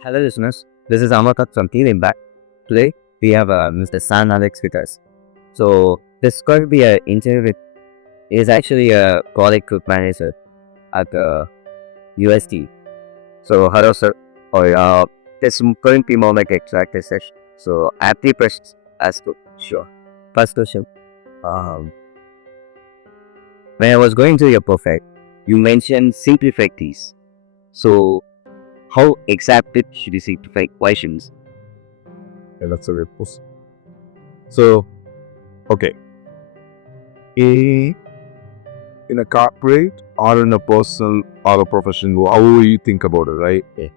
Hello listeners, this is Amakat from Team Impact. Today we have Mr. San Alex with us. So this is going to be an interview with, is actually a quality group manager at UST. So hello sir, or this is going to be more like extractive session. So I have three questions asked to sure. First question, um, when I was going through your profile, you mentioned simplify these. So how exactly should you simplify questions? Yeah, that's a great post. So, okay. In a corporate or in a personal or a professional, however you think about it, right? Yeah.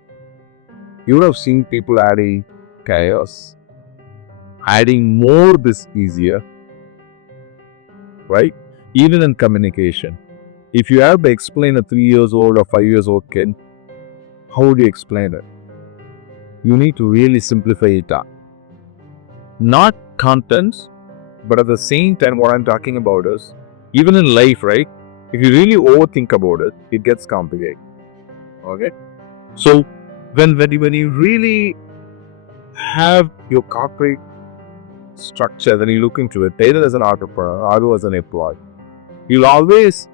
You would have seen people adding chaos, adding more this easier, right? Even in communication. If you have to explain a 3 years old or 5 years old kid, how would you explain it? You need to really simplify it up. Not contents, but at the same time, what I'm talking about is even in life, right? If you really overthink about it, it gets complicated. Okay. So when you really have your corporate structure, then you look into it, either as an entrepreneur or as an employee, you'll always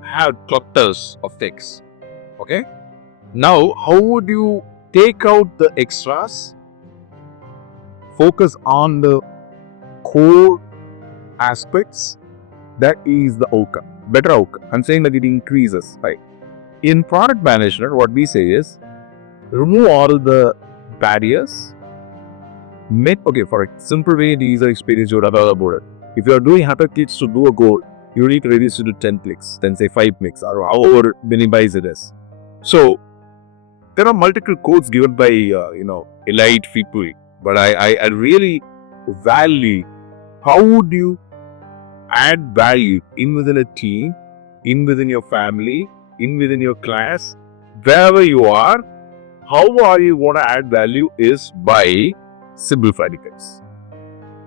have clusters of things. Okay. Now, how would you take out the extras, focus on the core aspects? That is the outcome, better outcome. I'm saying that it increases, right? In product management, what we say is remove all the barriers. Okay, for a simple way, the user experience you would have about it. If you are doing 100 clicks to do a goal, you need to reduce it to 10 clicks, then say 5 clicks, or however many bytes it is. So there are multiple codes given by elite people, but I really value how would you add value in within a team, in within your family, in within your class, wherever you are. How are you going to add value is by simplifying things.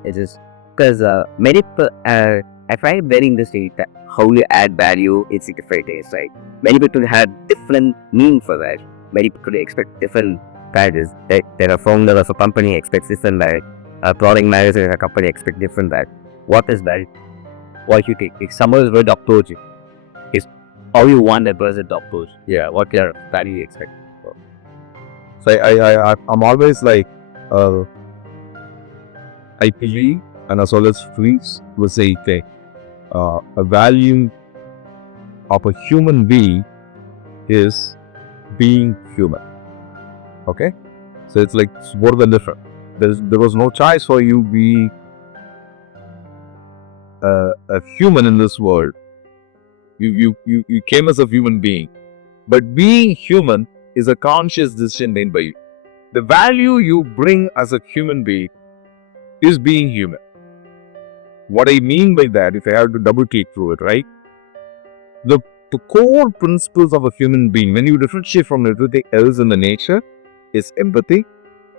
It is because many people, I find very interesting that how you add value in simplified days. Right? Many people have different meaning for that. Many people expect different values. That a founder of a company expects different value. A product manager in a company expects different value. What is value? What you take? If someone is going to approach you, is how you want that person to approach. Yeah, what kind of value you expect. So I'm always like, I believe, and as well as Freaks will say, a value of a human being is being human. Okay, so it's like it's more than different. There was no choice for you be a human in this world. You came as a human being, but being human is a conscious decision made by you. The value you bring as a human being is being human. What I mean by that, if I have to double click through it, right? The core principles of a human being, when you differentiate from everything else in the nature, is empathy,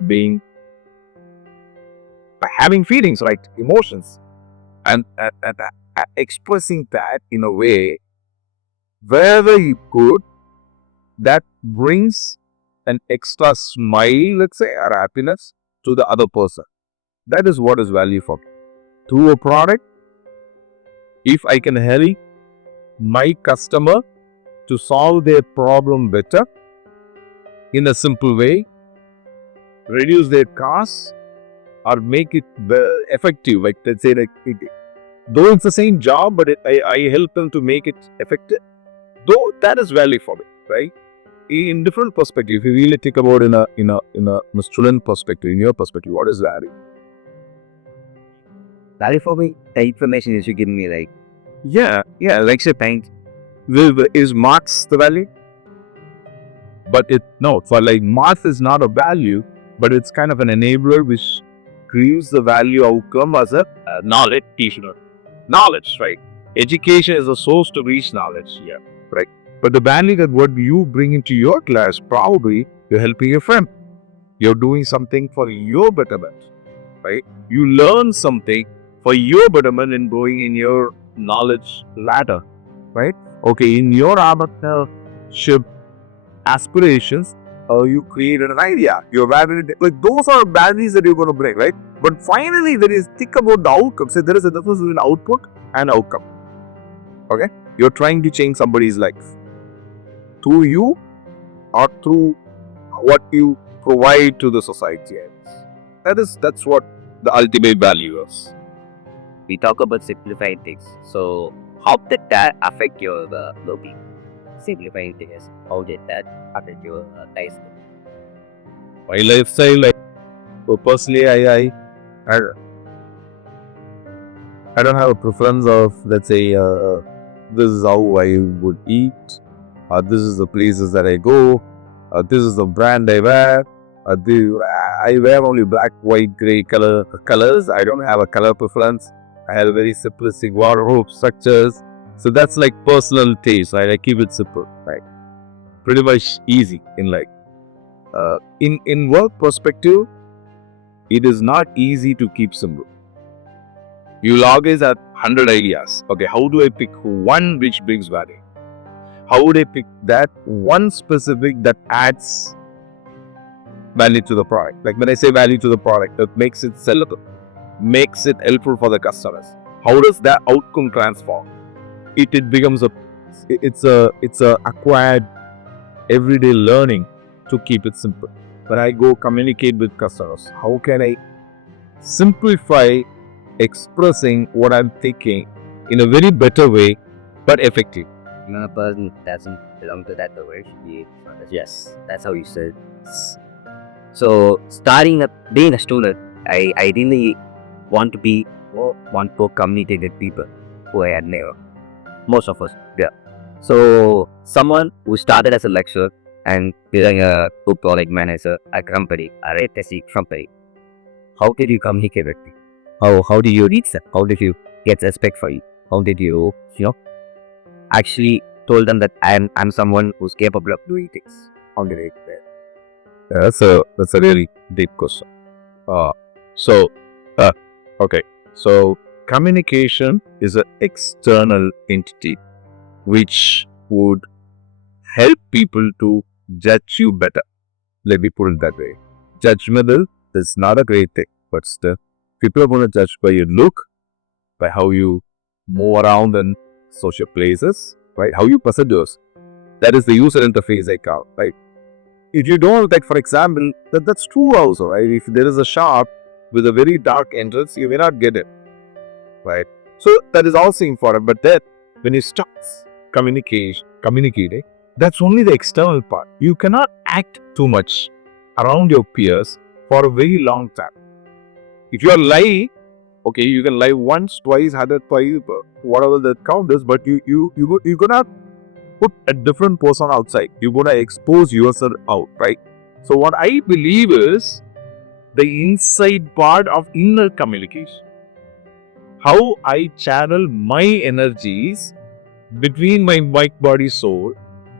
being, having feelings, right? Emotions, and expressing that in a way wherever you could, that brings an extra smile, let's say, or happiness to the other person. That is what is value for me. Through a product, if I can help my customer to solve their problem better in a simple way, reduce their costs, or make it effective, like let's say, though it's the same job, but I help them to make it effective, though that is value for me, right? In different perspective, if you really think about in a masculine perspective, in your perspective, what is value? Value for me, the information that you give me, like Like say thanks. Is marks the value? But for like marks is not a value, but it's kind of an enabler which gives the value outcome as a knowledge, right? Education is a source to reach knowledge, right? But the value that what you bring into your class, probably you're helping your friend. You're doing something for your betterment, right? You learn something for your betterment in growing in your knowledge ladder, right? Okay, in your amateurship aspirations, you created an idea, you validated, like those are boundaries that you're going to break, right? But finally, there is think about the outcome. So there is a difference between output and outcome. Okay, you're trying to change somebody's life through you or through what you provide to the society. That's what the ultimate value is. We talk about simplifying things. So, how did that affect your well-being? Simplifying things. How did that affect your lifestyle? My lifestyle, like personally, I don't have a preference of, let's say, this is how I would eat, this is the places that I go, this is the brand I wear. I wear only black, white, grey colors. I don't have a color preference. I have a very simplistic wardrobe structures. So that's like personal taste, right? I keep it simple, right? Pretty much easy in life. In work perspective, it is not easy to keep simple. You'll always have 100 ideas. Okay, how do I pick one which brings value? How would I pick that one specific that adds value to the product? Like when I say value to the product, it makes it sellable, makes it helpful for the customers. How does that outcome transform? It becomes it's a acquired everyday learning to keep it simple. When I go communicate with customers, how can I simplify expressing what I'm thinking in a very better way but effective? Another person doesn't belong to that diversity. Yes, that's how you said. So, starting up, being a student, I really want to be want to communicate with people who I had never. Most of us, yeah. So, someone who started as a lecturer and becoming a good product manager at a company, a rate testing company, how did you communicate with people? How did you reach them? How did you get respect for you? How did you actually told them that I'm someone who's capable of doing things? How did it work? Yeah, that's a really deep question. So communication is an external entity which would help people to judge you better. Let me put it that way. Judgmental is not a great thing, but still, people are going to judge by your look, by how you move around in social places, right? How you present yours. That is the user interface I call, right? If you don't, like for example, that's true also, right? If there is a shop with a very dark entrance, you may not get it, right? So that is also important. But then when you start communicating, that's only the external part. You cannot act too much around your peers for a very long time. If you are lying, okay, you can lie once, twice, 100 twice, whatever the count is, but you're gonna put a different person outside. You're gonna expose yourself out, right? So what I believe is the inside part of inner communication. How I channel my energies between my mind, body, soul,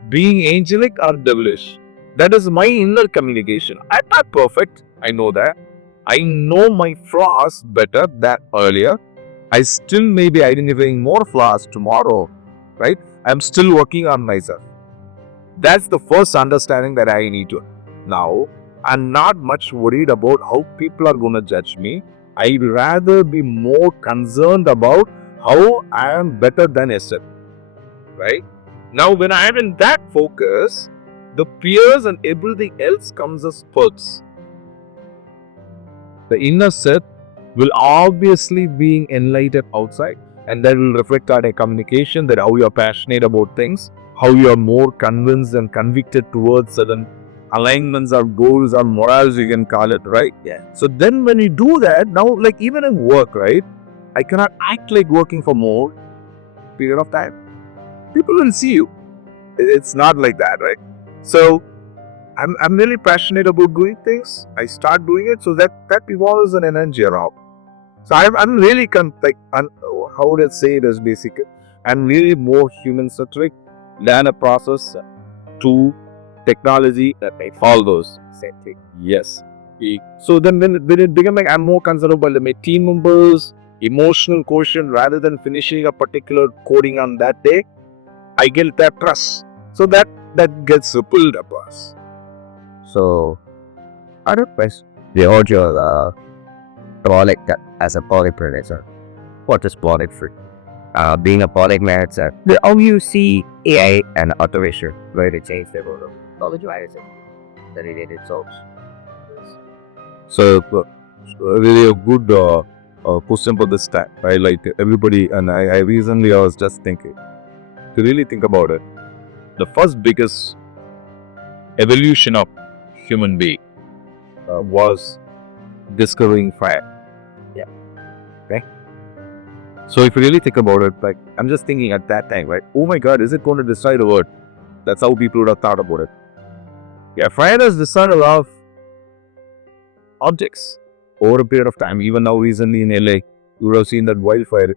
being angelic or devilish. That is my inner communication. I'm not perfect. I know that. I know my flaws better than earlier. I still may be identifying more flaws tomorrow, right? I'm still working on myself. That's the first understanding that I need to. Now, I'm not much worried about how people are going to judge me. I'd rather be more concerned about how I am better than yesterday, right? Now, when I am in that focus, the peers and everything else comes as perks. The inner self will obviously be enlightened outside, and that will reflect on a communication, that how you are passionate about things, how you are more convinced and convicted towards certain alignments or goals or morals, you can call it, right? Yeah. So then when you do that, now like even in work, right, I cannot act like working for more period of time. People will see you. It's not like that, right? So I'm really passionate about doing things. I start doing it, so that evolves an energy around. So I'm really how would I say it as basic? I'm really more human-centric than a process to technology that I follow those centric. Yes. So then when it became like I'm more concerned about my team members, emotional quotient rather than finishing a particular coding on that day, I get that trust. So that gets pulled across. So, I don't question your product as a product producer. What is product for? Being a product manager, how you see AI and automation going to change the world of knowledge management, the related jobs. So, really a good question for this time, right? Like everybody, and I recently I was just thinking to really think about it. The first biggest evolution of human being was discovering fire. Yeah. Okay. So if you really think about it, like I'm just thinking at that time, right? Oh my God, is it going to destroy the world? That's how people would have thought about it. Yeah, fire has destroyed a lot of objects over a period of time. Even now, recently in LA, you would have seen that wildfire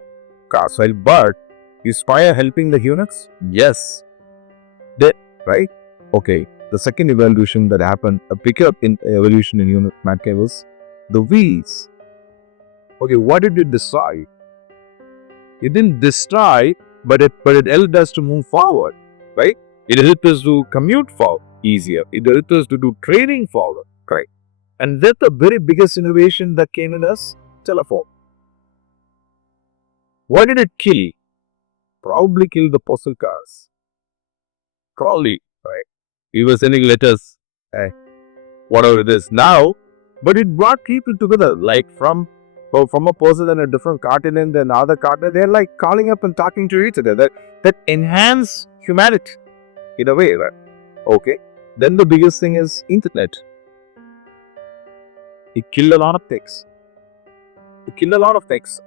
cast fire. But is fire helping the humans? Yes. Right? Okay. The second evolution that happened, a pickup in evolution in human mankind was the wheels. Okay, what did it destroy? It didn't destroy, but it helped us to move forward, right? It helped us to commute forward easier. It helped us to do trading forward, correct? And that's the very biggest innovation that came in us, telephone. What did it kill? Probably kill the postal cars. Probably, right? We were sending letters, whatever it is now, but it brought people together, like from a person in a different continent and another continent. They're like calling up and talking to each other. That enhance humanity in a way, right? Okay. Then the biggest thing is internet. It killed a lot of things.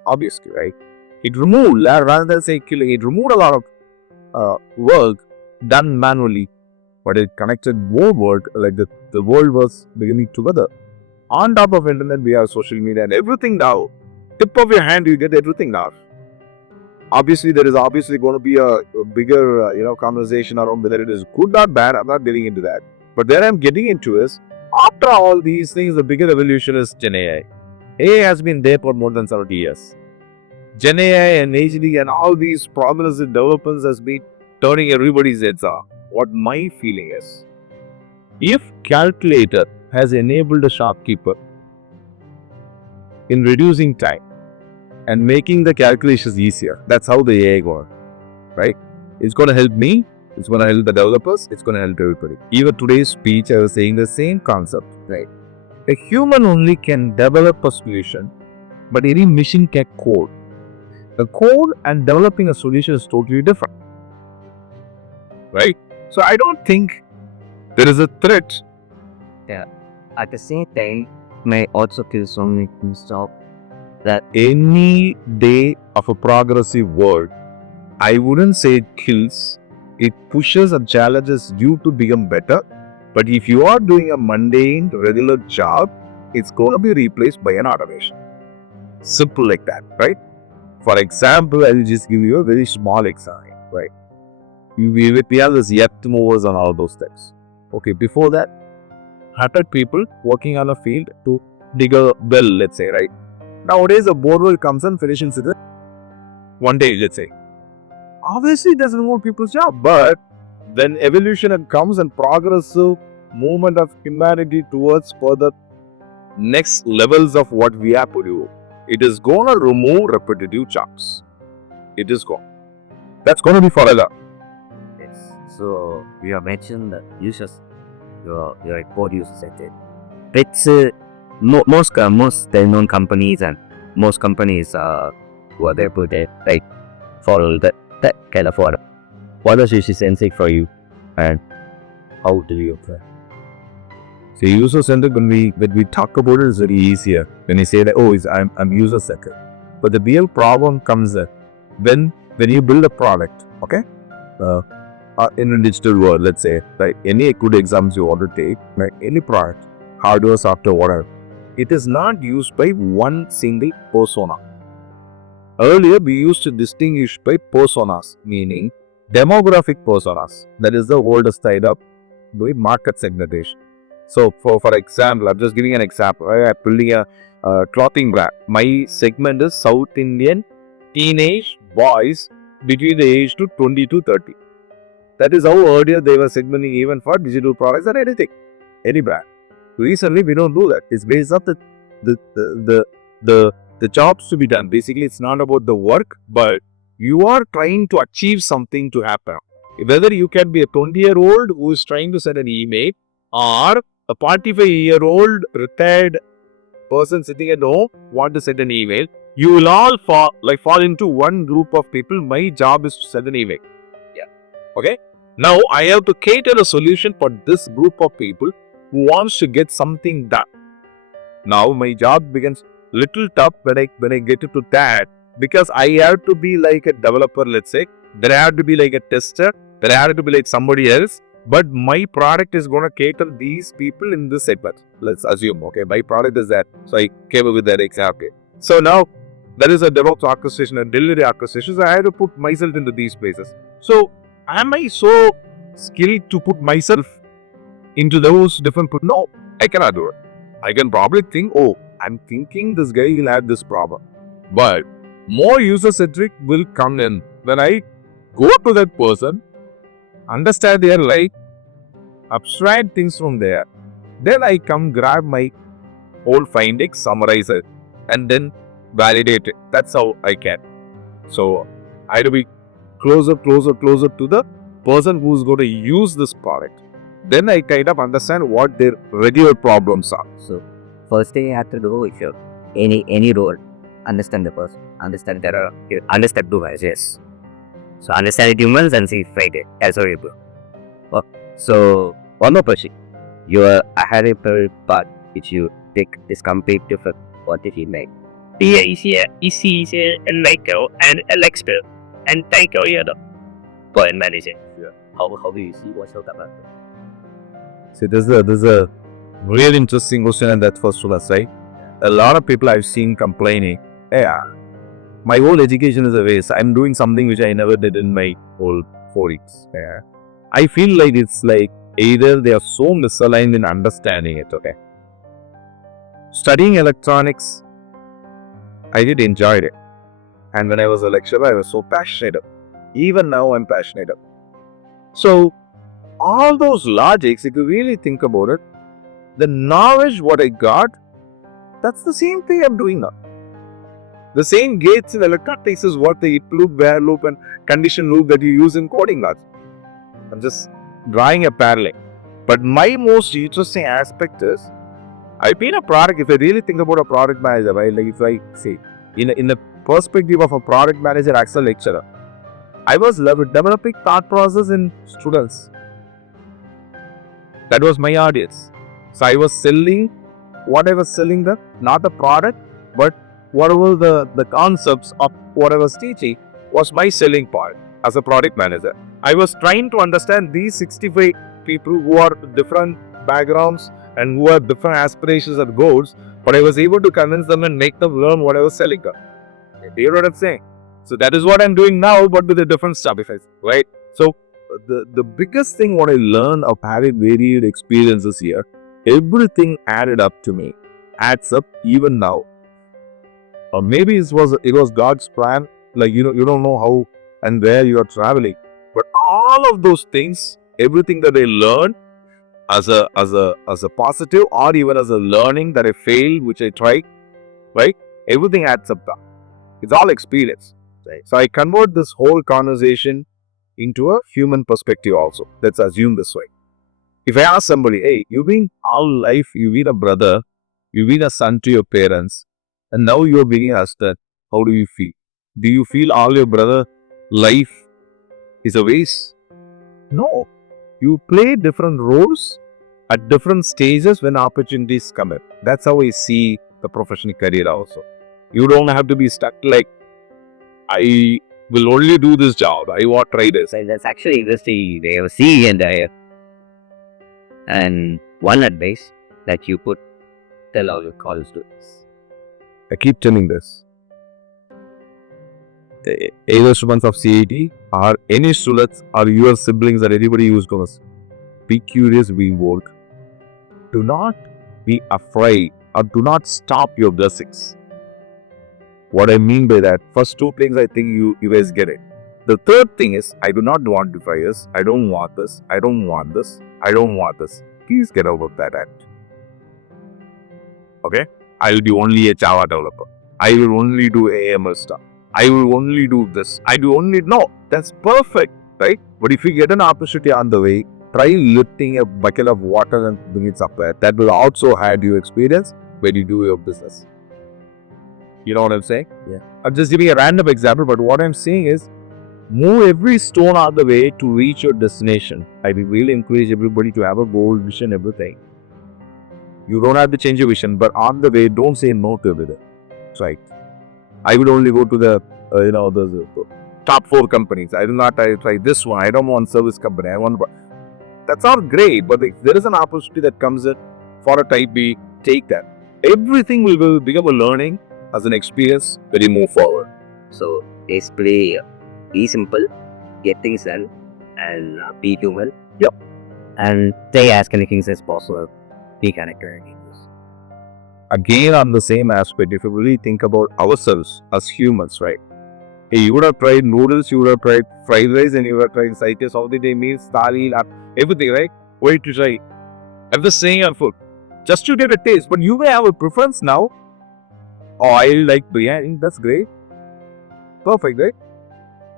Obviously, right? It removed, rather than say killing, it removed a lot of work done manually, but it connected more work, like the world was beginning together. On top of internet, we have social media and everything now. Tip of your hand, you get everything now. Obviously, there is going to be a bigger, conversation around whether it is good or bad. I'm not getting into that. But where I'm getting into is, after all these things, the bigger evolution is Gen AI. AI has been there for more than 70 years. Gen AI and HD and all these prominent developments has been turning everybody's heads off. What my feeling is, if calculator has enabled a shopkeeper in reducing time and making the calculations easier, that's how the AI goes, right? It's going to help me, it's going to help the developers, it's going to help everybody. Even today's speech, I was saying the same concept, right? A human only can develop a solution, but any machine can code. The code and developing a solution is totally different, right? So I don't think there is a threat. Yeah. At the same time, may also kill so many themselves that Any day of a progressive world, I wouldn't say it kills, it pushes and challenges you to become better. But if you are doing a mundane, regular job, it's going to be replaced by an automation. Simple like that, right? For example, I'll just give you a very small example, right? We have this earth movers and all those things. Okay, before that, 100 people working on a field to dig a well, let's say, right? Nowadays, a borewell comes and finishes it one day, let's say. Obviously, it doesn't remove people's job, but when evolution comes and progressive movement of humanity towards further next levels of what we have to do, it is going to remove repetitive jobs. It is gone. That's going to be forever. yes. So you have mentioned that users, your code users set it. It's most well-known companies and most companies who are there put it right follow that kind of order. What is user centric for you, and how do you apply? So user centric, when we talk about it, is very easier. When you say that, I'm user centric, but the real problem comes when you build a product, okay, in a digital world, let's say, like any good examples you want to take, like any product, hardware, software, whatever, it is not used by one single persona. Earlier, we used to distinguish by personas, meaning demographic personas. That is the oldest side of the market segmentation. So, for example, I'm just giving an example. I'm building a clothing brand. My segment is South Indian teenage boys between the age to 20 to 30. That is how earlier they were segmenting even for digital products or anything. any brand. Recently, we don't do that. It's based on the jobs to be done. Basically, it's not about the work, but you are trying to achieve something to happen. Whether you can be a 20-year-old who is trying to send an email, or a 45-year-old retired person sitting at home want to send an email, you will all fall into one group of people. My job is to send an email. Yeah. Okay. Now I have to cater a solution for this group of people who wants to get something done. Now my job becomes little tough when I get into that, because I have to be like a developer, let's say. Then I have to be like a tester. Then I have to be like somebody else. But my product is going to cater these people in this segment. Let's assume, okay, my product is that. So I came up with that example. So now there is a DevOps orchestration and delivery orchestration. So I have to put myself into these places. So am I so skilled to put myself into those different? No, I cannot do it. I can probably think, oh, I'm thinking this guy will have this problem. But more user-centric will come in when I go to that person, understand their life, abstract things from there. Then I come grab my whole findings, summarize it, and then validate it. That's how I can. So I have to be closer to the person who's going to use this product. Then I kind of understand what their regular problems are. So first thing you have to do if you're any role, understand the person, understand understand humans, yes. So understand humans and see Friday as a able. Oh, so one more question. Your Harry part which you take is completely different. What did he make? He is a Lego and a Lexpert and take all the point manager. Yeah. How do you see what's your about? See, there's a real interesting question, and that's first to us, right? A lot of people I've seen complaining, yeah, my whole education is a waste. I'm doing something which I never did in my whole 4 weeks. Yeah. I feel like it's like either they are so misaligned in understanding it, okay? Studying electronics, I did enjoy it. And when I was a lecturer, I was so passionate. Even now, I'm passionate. So, all those logics, if you really think about it, the knowledge what I got, that's the same thing I'm doing now. The same gates in electronics is what the if loop, where loop, and condition loop that you use in coding logic. I'm just drawing a parallel. But my most interesting aspect is, I've been a product, if I really think about a product manager, right? Like if I say, in the perspective of a product manager as a lecturer, I was developing thought process in students. That was my audience. So I was selling what I was selling them, not the product, but whatever the concepts of what I was teaching was my selling part as a product manager. I was trying to understand these 65 people who are different backgrounds and who have different aspirations and goals, but I was able to convince them and make them learn what I was selling them. Do you know what I'm saying? So that is what I'm doing now, but with a different stuff, right? So the biggest thing what I learned of having varied experiences here, everything added up to me, adds up even now. Or maybe it was God's plan. Like you don't know how and where you are traveling, but all of those things, everything that I learned as a positive or even as a learning that I failed, which I tried, right? Everything adds up. It's all experience. Right? So I convert this whole conversation into a human perspective also. Let's assume this way. If I ask somebody, hey, you've been all life, you've been a brother, you've been a son to your parents, and now you're being a husband, how do you feel? Do you feel all your brother life is a waste? No. You play different roles at different stages when opportunities come in. That's how I see the professional career also. You don't have to be stuck like, I will only do this job. I want to try this. So that's actually interesting. They have C and one advice that you put tell all your college students. I keep telling this. Either students of CAT or any students or your siblings or anybody who's going to be curious, be involved. Do not be afraid or do not stop your blessings. What I mean by that, first two things I think you guys get it. The third thing is, I do not want to fire this. I don't want this. I don't want this. I don't want this. Please get over that act. Okay? I will be only a Java developer. I will only do AML stuff. I will only do this. I do only... No, that's perfect, right? But if you get an opportunity on the way, try lifting a bucket of water and bring it somewhere. That will also add your experience when you do your business. You know what I'm saying? Yeah. I'm just giving a random example, but what I'm saying is, move every stone out of the way to reach your destination. I will really encourage everybody to have a goal, vision, everything. You don't have to change your vision, but on the way, don't say no to everything. Right. I would only go to the top 4 companies. I do not try this one. I don't want service company. I want. That's all great, but if there is an opportunity that comes in for a type B, take that. Everything will become a learning as an experience when you move forward. So basically, be simple, get things done, and be human. Yep. And stay as connected as possible. Be connected. Again, on the same aspect, if you really think about ourselves as humans, right? Hey, you would have tried noodles, you would have tried fried rice, and you would have tried citrus all the day meals, thali, everything, right? Wait to try. I'm just saying on food. Just to get a taste. But you may have a preference now. Oh, I like biryani. That's great. Perfect, right?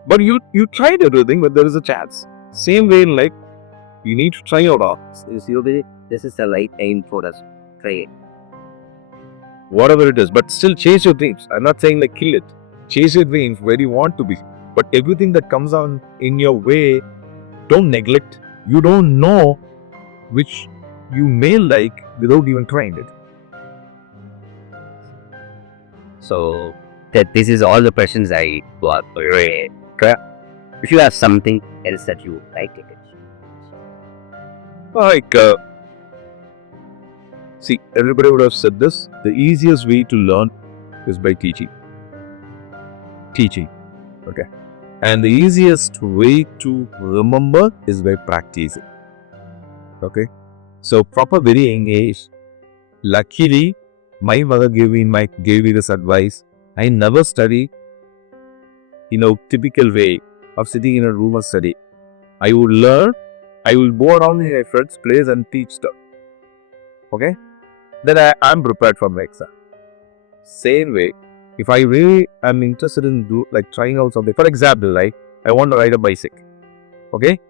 But you tried everything, but there is a chance. Same way in life, you need to try out all. This is the right aim for us. Try it. Whatever it is, but still chase your dreams. I'm not saying like kill it. Chase your dreams where you want to be. But everything that comes on in your way, don't neglect. You don't know which you may like without even trying it. So that this is all the questions I got. If you have something else that you would like, take it. Like, see, everybody would have said this. The easiest way to learn is by teaching. Okay. And the easiest way to remember is by practicing. Okay. So, proper very young age. Luckily, my mother gave me this advice. I never study typical way of sitting in a room and study. I would learn. I will go around in my friend's place and teach stuff. Okay? Then I'm prepared for my exam. Same way, if I really am interested in trying out something, for example, like I want to ride a bicycle. Okay?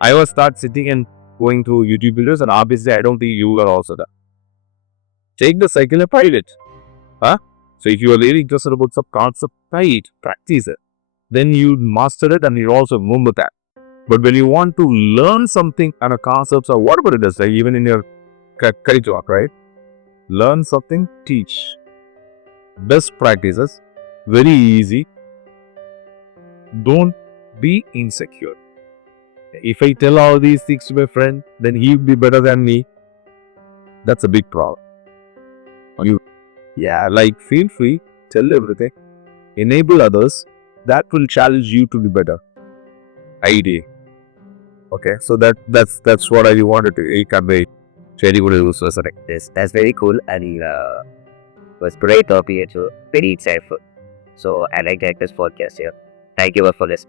I will start sitting and going through YouTube videos, and obviously I don't think you are also that. Take the cycle and ride it. Huh? So if you are really interested about some concept, try it, practice it. Then you master it and you also remember that. But when you want to learn something and a concept or whatever it is, like even in your curriculum, right? Learn something, teach. Best practices, very easy. Don't be insecure. If I tell all these things to my friend, then he will be better than me. That's a big problem. Feel free, tell everything. Enable others. That will challenge you to be better. Idea. Okay, so that's what I wanted to convey. Very good. That's very cool, and it was great talking to you. Very insightful. So I like this podcast here. Thank you for this.